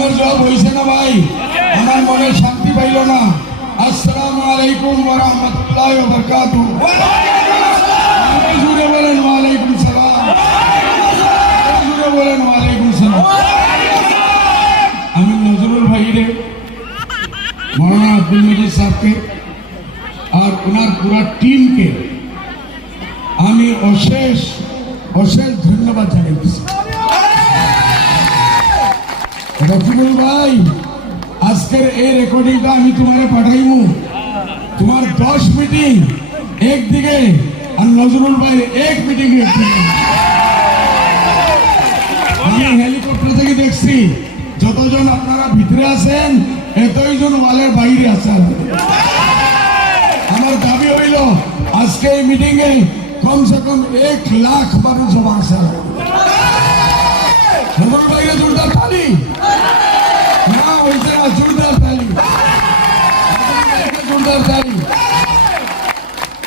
সালামের জবাব হয়েছে না ভাই? আমার মনে শান্তি পাইল না। আসসালামু আলাইকুম ওয়া রাহমাতুল্লাহি ওয়া বারাকাতুহু। জুড়ে বলেন ওয়া আলাইকুম সালাম, জুড়ে বলেন ওয়া আলাইকুম সালাম। আমি নজরুল ভাইরে, মৌলানা আব্দুল মজিদ সাহেবকে আর ওনার পুরা টিমকে আমি অশেষ অশেষ ধন্যবাদ জানাইছি। রফিকুল ভাই, আজকের এই রেকর্ডিংটা আমি তোমাকে পাঠাইব। তোমার 10 মিটিং একদিকে আর নজরুল ভাই এক মিটিং একদিকে। আমি হেলিকপ্টার থেকে দেখছি যতজন আপনারা ভিতরে আছেন এতজন ওয়ালের বাইরে আছেন। আমার দাবি হইল আজকে এই মিটিং এ কমসে কম 1 লাখ মানুষ জমা আছে। নজরুল ভাইরা জোরদার তালি, না হইছে না, জোরদার তালি, জোরদার তালি।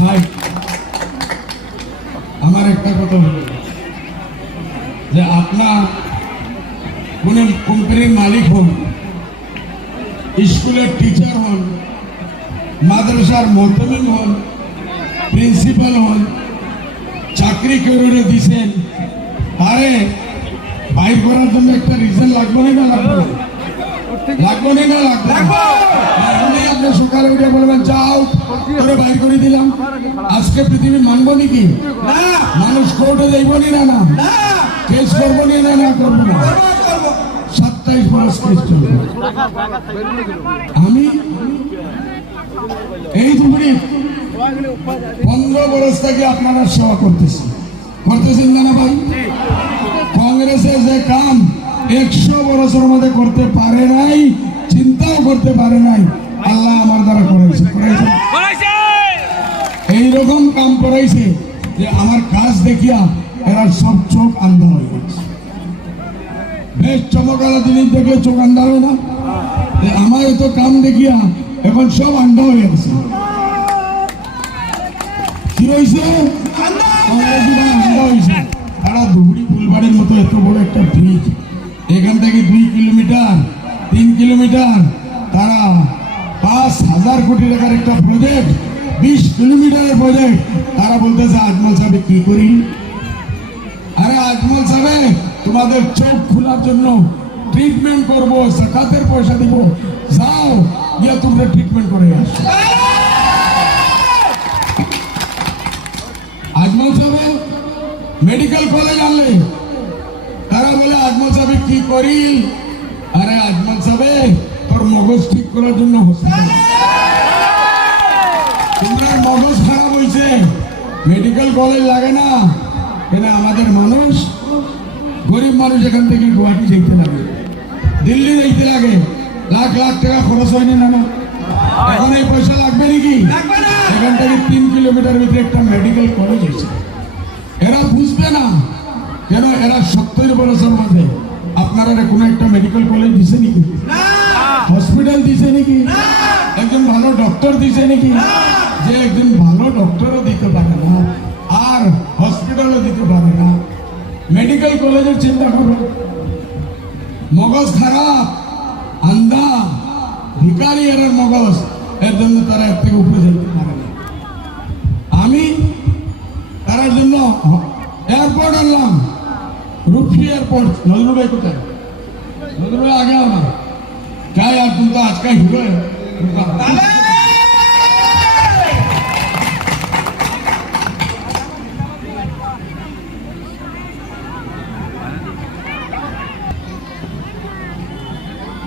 ভাই আমার একটা কথা হলো যে আপনার কোন কোম্পানির মালিক হন, স্কুলের টিচার হন, মাদ্রাসার মোহতামিম হন, প্রিন্সিপাল হন, চাকরি করে দিছেন, তারে বাইর করার জন্য একটা রিজন লাগবে না? লাগবে না? আপনি সকালে উঠে বলবেন যাও করে বাইর করে দিলাম। আজকে পৃথিবী মানবো নাকি? মানুষ কোর্টে যাইব না, কেস করবো না করবো না। 27 বরস কেস চলবে। আমি এই দুপুরে 15 বরস থেকে আপনারা সেবা করতেছেন না ভাই? কংগ্রেসের যে কাম 100 বছরের মধ্যে করতে পারে নাই, চিন্তাও করতে পারে নাই, আল্লাহ আমার দ্বারা করাইছে। এইরকম কাম করাইছে যে আমার কাজ দেখিয়া এরা সব চোখ আন্ধা হয়ে গেছে। বেশ চমকালা জিনিস দেখলে চোখ আন্ধা হয় না? আমার এত কাম দেখিয়া এখন সব আন্ধা হয়ে গেছে। কি হয়েছে? আন্ধা হয়েছে। তারা ধুবড়ি ফুলবাড়ির মতো এত বড় একটা ব্রিজ, এখান থেকে 2 কিলোমিটার 3 কিলোমিটার, তারা 5,000 কোটি টাকার একটা প্রজেক্ট, 20 কিলোমিটারের প্রজেক্ট, তারা বলতেছে আজমল সাহেব কি করি? আরে আজমল সাহেব তোমাদের চোখ খোলার জন্য ট্রিটমেন্ট করবো, সাকাতের পয়সা দিব, যাও গিয়ে তোমরা ট্রিটমেন্ট করে আসো। আজমল সাহেব মেডিকেল কলেজ আনলে তারা বলে আজমল সাহেব কি করি? আরে আজমল সাহেব তোর মগজ ঠিক করার জন্য হসপিটাল, তোমার মগজ খারাপ হয়েছে, মেডিকেল কলেজ লাগে না। কেন আমাদের মানুষ, গরিব মানুষ এখান থেকে গুয়াহাটি যেতে লাগে, দিল্লি যেতে লাগে, লাখ লাখ টাকা খরচ হয়নি না? এখন এই পয়সা লাগবে নাকি? এখান থেকে 3 কিলোমিটার ভিতরে একটা মেডিকেল কলেজ হয়েছে। এরা বুঝবে না কেন? এরা 70 বছর মধ্যে আপনারা কোন একটা মেডিকেল কলেজ দিছে নাকি? হসপিটাল দিছে নাকি? একজন ভালো ডক্টর দিছে নাকি? যে একজন ভালো ডক্টরও দিতে পারে না আর হসপিটালও দিতে পারে না, মেডিকেল কলেজের চিন্তা করো। মগজ খারাপ, আন্ধা, ভিকারি এর মগজ, এর জন্য তারা এর থেকে উপরে যেতে পারে না। আমি তার জন্য এয়ারপোর্ট আনলাম, রূপসী এয়ারপোর্ট। নজরুল ভাই কোথায়? নজরুল আগে আমার চাই আর তুমি তো আজকে হিরো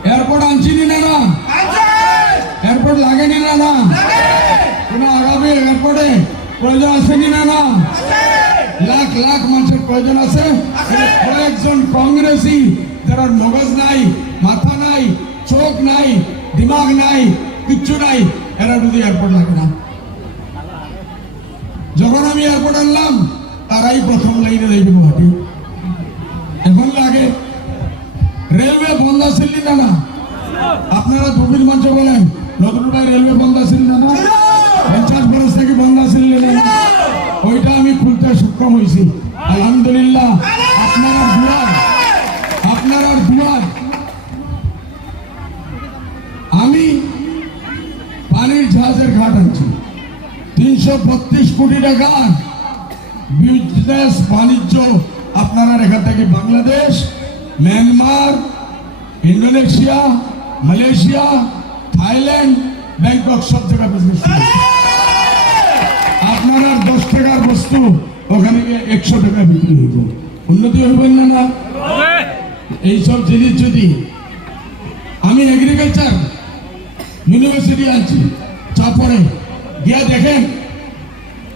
এয়ারপোর্ট আনছি না? এয়ারপোর্ট লাগেনি না? কোন আগামী এয়ারপোর্টে প্রয়োজন আসেনি না? লাখ লাখ মানুষের প্রয়োজন আছে। কয়েকজন কংগ্রেসি যারা মগজ নাই, মাথা নাই, চোখ নাই, দিমাগ নাই, কিচ্ছু নাই, এরা যদি এয়ারপোর্ট লাগে না। যখন আমি এয়ারপোর্ট আনলাম তারাই প্রথম লাইনে যাইবে গুয়াহাটি। এখন লাগে রেলওয়ে বন্ধ আছিল না? আপনারা দুর্নীতি মঞ্চ বলেন নজরুল ভাই রেলওয়ে বন্ধ আছিল না? 50 বছর থেকে বন্ধ আছিল না? ওইটা আমি খুলতে সক্ষম হয়েছি আলহামদুলিল্লাহ। আপনারা দুয়ার ঘাট আনছি 332 কোটি টাকার বিজনেস বাণিজ্য আপনারা এখান থেকে Bangladesh, Myanmar, Indonesia, Malaysia, Thailand, Bangkok সব জায়গায় বিজনেস আপনারা 10 টাকার বস্তু ওখানে গিয়ে 100 টাকা বিক্রি হইব, উন্নতি হইবেন না? এইসব জিনিস যদি আমি এগ্রিকালচার ইউনিভার্সিটি আনছি চাপড়ে গিয়া দেখেন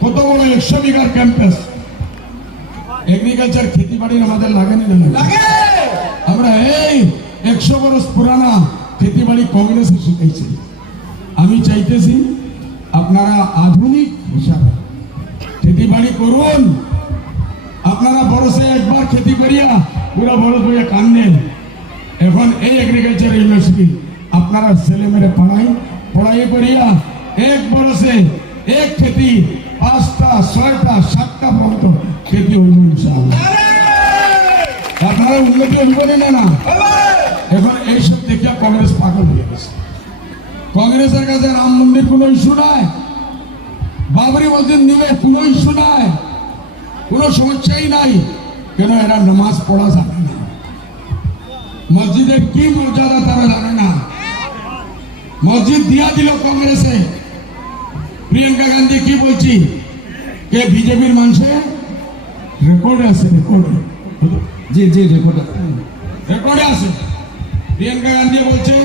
কত বড় 100 বিঘার ক্যাম্পাস। এগ্রিকালচার খেতি বাড়ির আমাদের লাগেনি না? আমরা এই 100 বছর পুরানা খেতি বাড়ি কংগ্রেসে শিখাইছি। আমি চাইতেছি আপনারা আধুনিক হিসাবে খেতি বাড়ি করুন। আপনারা বরসে একবার খেতি করিয়া পুরা বরস বইয়া কান্দেন। এখন এই এগ্রিকালচার ইউনিভার্সিটি আপনারা ছেলে মেয়ে পড়াই করিয়া এক বরসে এক খেতি 5টা 6টা 7টা পর্যন্ত খেতি হইব ইনশাআল্লাহ। আপনারা উন্নতি হইবেন না? এখন এইসব দেখিয়া কংগ্রেস পাগল হয়ে গেছে। কংগ্রেসের কাছে রাম মন্দির কোনো ইস্যু নাই, বাবরি মসজিদ নিলে কোনো ইস্যু নাই, কোনো সমস্যাই নাই। কেন? এরা নামাজ পড়া জানে না, মসজিদের কি মর্যাদা তারা জানে না। মসজিদ দিয়া দিল কংগ্রেসে। প্রিয়াঙ্কা গান্ধী কি বলছি কে বিজেপির মানুষে রেকর্ডে আছে, রেকর্ডে রেকর্ডে আছে। প্রিয়াঙ্কা গান্ধী বলছে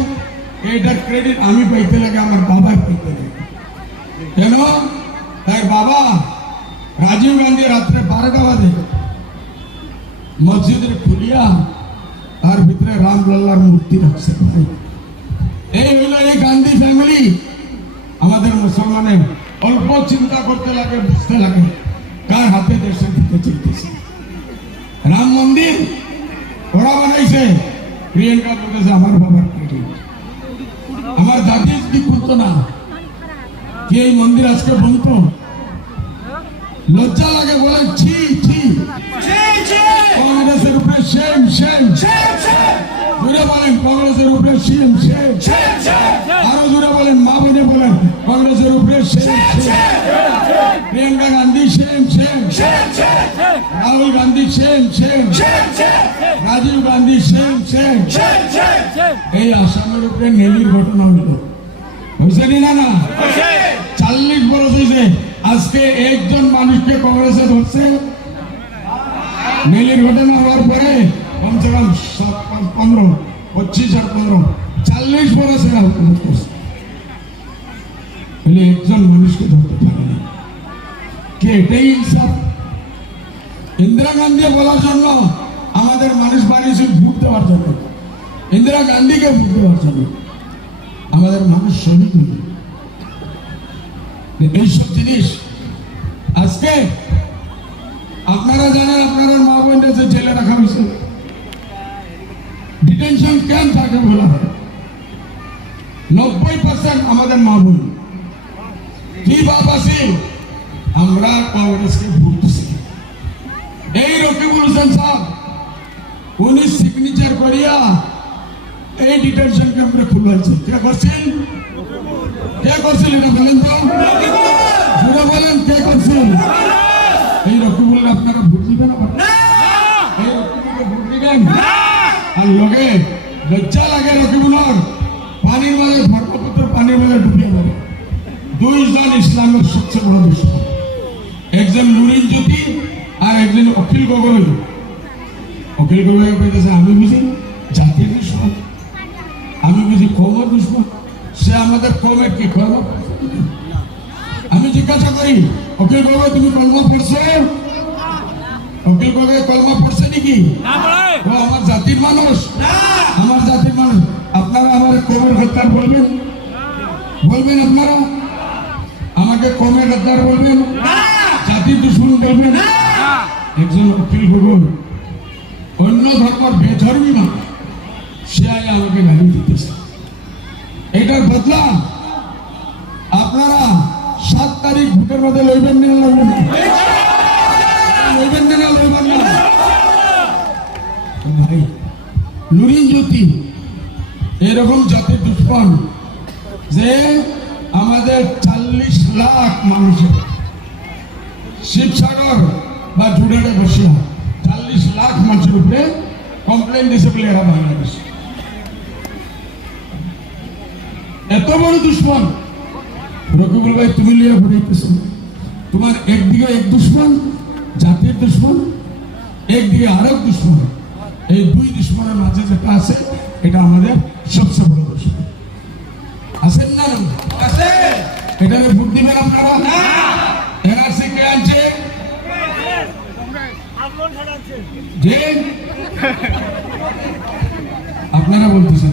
এইটার ক্রেডিট আমি পাইতে লাগে, আমার বাবা পাইতে লাগে। কেন? তাই বাবা রাজীব গান্ধী রাত্রে 12টা বাজে মসজিদের খুলিয়া তার ভিতরে রামলাল্লার মূর্তি রাখছে। এই হইল এই গান্ধী ফ্যামিলি। আমাদের মুসলমানের অল্প চিন্তা করতে লাগে, বুঝতে লাগে কার হাতে দেশে দিতে চাইতেছে। রাম মন্দির ওরা বানাইছে, প্রিয়াঙ্কা বলতেছে আমার বাবার ক্রেডিট। আমার দাদি কি করতো না কি এই মন্দির আজকে বলতো? লজ্জা লাগে, বলে ছি ছি, কংগ্রেসের উপরে শেম শেম। জুড়ে বলেন কংগ্রেসের উপরে শেম শেম। আরো জুড়ে বলেন, মা বোনে বলেন কংগ্রেসের উপরে shame shame. Priyanka Gandhi shame shame, Rahul Gandhi shame shame, Rajiv Gandhi shame shame. এই আসামের উপরে নেলির ঘটনা হইল, হয়েছে না? 40 বছর হয়েছে। আজকে একজন মানুষকে কংগ্রেসে ধরছে। নেলির ঘটনা হওয়ার পরে কমসে কম 15, 25 আর 15, 40 বছর এরা হুকুমত করছে। একজন মানুষকে ধরতে পারে না। কে? এটাই ইনসাফ? ইন্দিরা গান্ধী বলার জন্য আমাদের মানুষ বানিয়েছে ভোট দেওয়ার জন্য, ইন্দিরা গান্ধীকে ভোট দেওয়ার জন্য। আমাদের মানুষ শহীদ হইল। এইসব জিনিস আজকে আপনারা জানেন, আপনাদের মা বোনদের জেলে রাখা হয়েছে, ডিটেনশন ক্যাম্প থাকে বলা হয়। 90% আমাদের মা বোন কি বাপ আছে, আমরা কংগ্রেসকে ভোট দিছি। এই রকিবুল হোসেন সাহেব উনি সিগনেচার করিয়া এই ডিটেনশন ক্যাম্পে খুলছে। কে করছেন? কে করছিল এটা বলেন তো? জুড়ে বলেন কে করছেন? এই রকিবুল আপনারা ভোট দিবেন? এই রকিবুলকে ভোট দিবেন? আর লগে লজ্জা লাগে রকিবুলের পানির মাঝে ধর্মপুত্র পানির মাঝে ডুবিয়ে দেবে। 2 জন ইসলামের সবচেয়ে বড় দুশ্মন, একজন নুরিন জ্যোতি আর একজন অখিল গগৈ। অখিল গগৈ কইতেছে আমি বুঝি জাতির দুশ্মন, আমি বুঝি কমের দুশ্মন। সে আমাদের কমের কি কর্ম? আমি জিজ্ঞাসা করি অখিল গগৈ তুমি কলমা পড়ছো? অখিল গগৈ কলমা পড়ছে নাকি? ও আমার জাতির মানুষ, আমার জাতির মানুষ। আপনারা আমার কমের হত্যার বলবেন? বলবেন আপনারা আমাকে কমের হত্যার বলবেন? জাতির দুশ্মন বলবেন? একজন অখিল গগৈ অন্য ধর্মের বেধর্মী মানুষ, সে আমাকে গালি দিতেছে। এটার বদলা আপনারা 7 তারিখ ভোটের মধ্যে লইবেন না? লইবেন না? লইবেন না? লইবেন না? ভাই নুরিন জ্যোতি এরকম জাতির দুশ্মন যে আমাদের 40 লাখ মানুষের শিবসাগর বা জুড়ে বসিয়া 40 লাখ মানুষের উপরে কমপ্লেন দিয়েছে বলে এরা বাংলাদেশ এত বড় দুশ্মন। রকিবুল ভাই তুমি লিয়ে ঘুরাইতেছ, তোমার একদিকে এক দুশ্মন জাতির দুশ্মন, একদিকে আরেক দুশ্মন। এই দুই দুশ্মনের মাঝে যেটা আছে এটা আমাদের সবচেয়ে বড় দুশ্মন। আছেন না? আছে। এটাকে ভোট দিবেন আপনারা না? এনআরসি কে আনছে? যে আপনারা বলতেছেন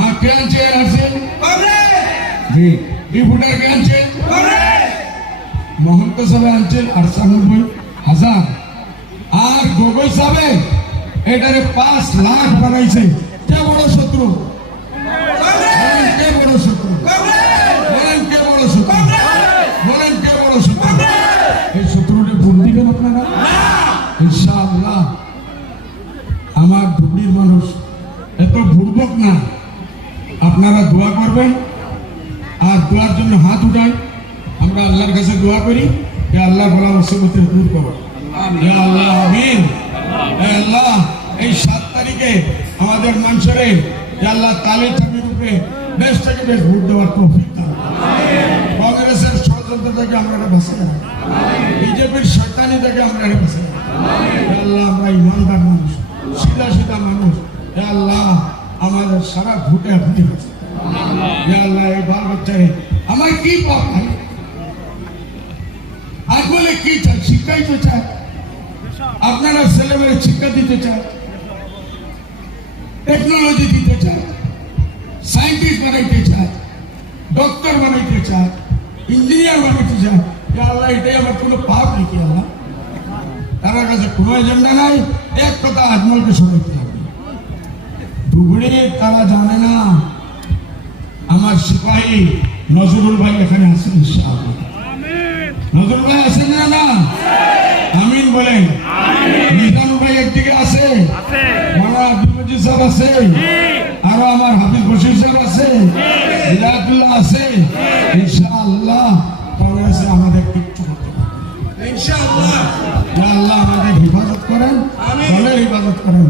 আর কে আনছে এনআরসি? জি। এই ভোটার কে আনছে? মহন্ত সাহেব আনছেন 98,000 আর গগৈ সাহেব এটারে 5 লাখ বানাইছে। কে বড় শত্রু? কে বড় শত্রু? বলেন কে বড় শত্রু? বলেন কে বড় শত্রু? এই শত্রুরে ভোট দিবেন আপনারা? ইনশাআল্লাহ। আমার ধুবড়ির মানুষ এত ভুলবক না, আপনারা দোয়া করবেন আর দোয়ার জন্য হাত উঠায় আমরা আল্লাহর কাছে দোয়া করি যে আল্লাহ বলা মুসিবতের দূর করো। আল্লাহ আমিন। আল্লাহ এই 7 তারিখে আমাদের মানুষের আল্লাহ তালের চাবির উপরে বেশ থেকে বেশ ভোট দেওয়ার তৌফিক দাও। কংগ্রেসের ষড়যন্ত্র থেকে আমরা বাঁচাই, বিজেপির শয়তানি থেকে আমরা বাঁচাই। আল্লাহ আমরা ইমানদার মানুষ, সিধা সিধা মানুষ। আল্লাহ আমাদের সারা ভোটে আপনি আল্লাহ এই বাল বাচ্চারে আমার কি পাপ ভাই? আজ বলে কি চাই? শিক্ষাইতে চায়, আপনারা ছেলেমেয়ে শিক্ষা দিতে চায়, টেকনোলজি দিতে চায়, সায়েন্টিস্ট বানাইতে চায়, ডক্টর বানাইতে চায়, ইঞ্জিনিয়ার বানাইতে চায়। আল্লাহ এটাই আমার কোনো পাপ নাকি? আল্লাহ তার কাছে কোনো এজেন্ডা নাই। এক কথা আজমলকে শোনাইতে হবে। ধুবড়ি তারা জানে না আমার সিপাহী নজরুল ভাই এখানে আছেন। ইনশাআল্লাহ নজরুল ভাই আছেন না? না আমিন বলেন। মিজানুর ভাই একদিকে আছে, মাওলানা আব্দুল মজিদ সাহেব আছে, আরো আমার হাফিজ বশির সাহেব আছে, হিদায়াতুল্লাহ আছে। ইনশাআল্লাহ কংগ্রেসে আমাদের কিচ্ছু করতে পারবে ইনশাআল্লাহ। আল্লাহ আমাদের হেফাজত করেন, দলের হেফাজত করেন।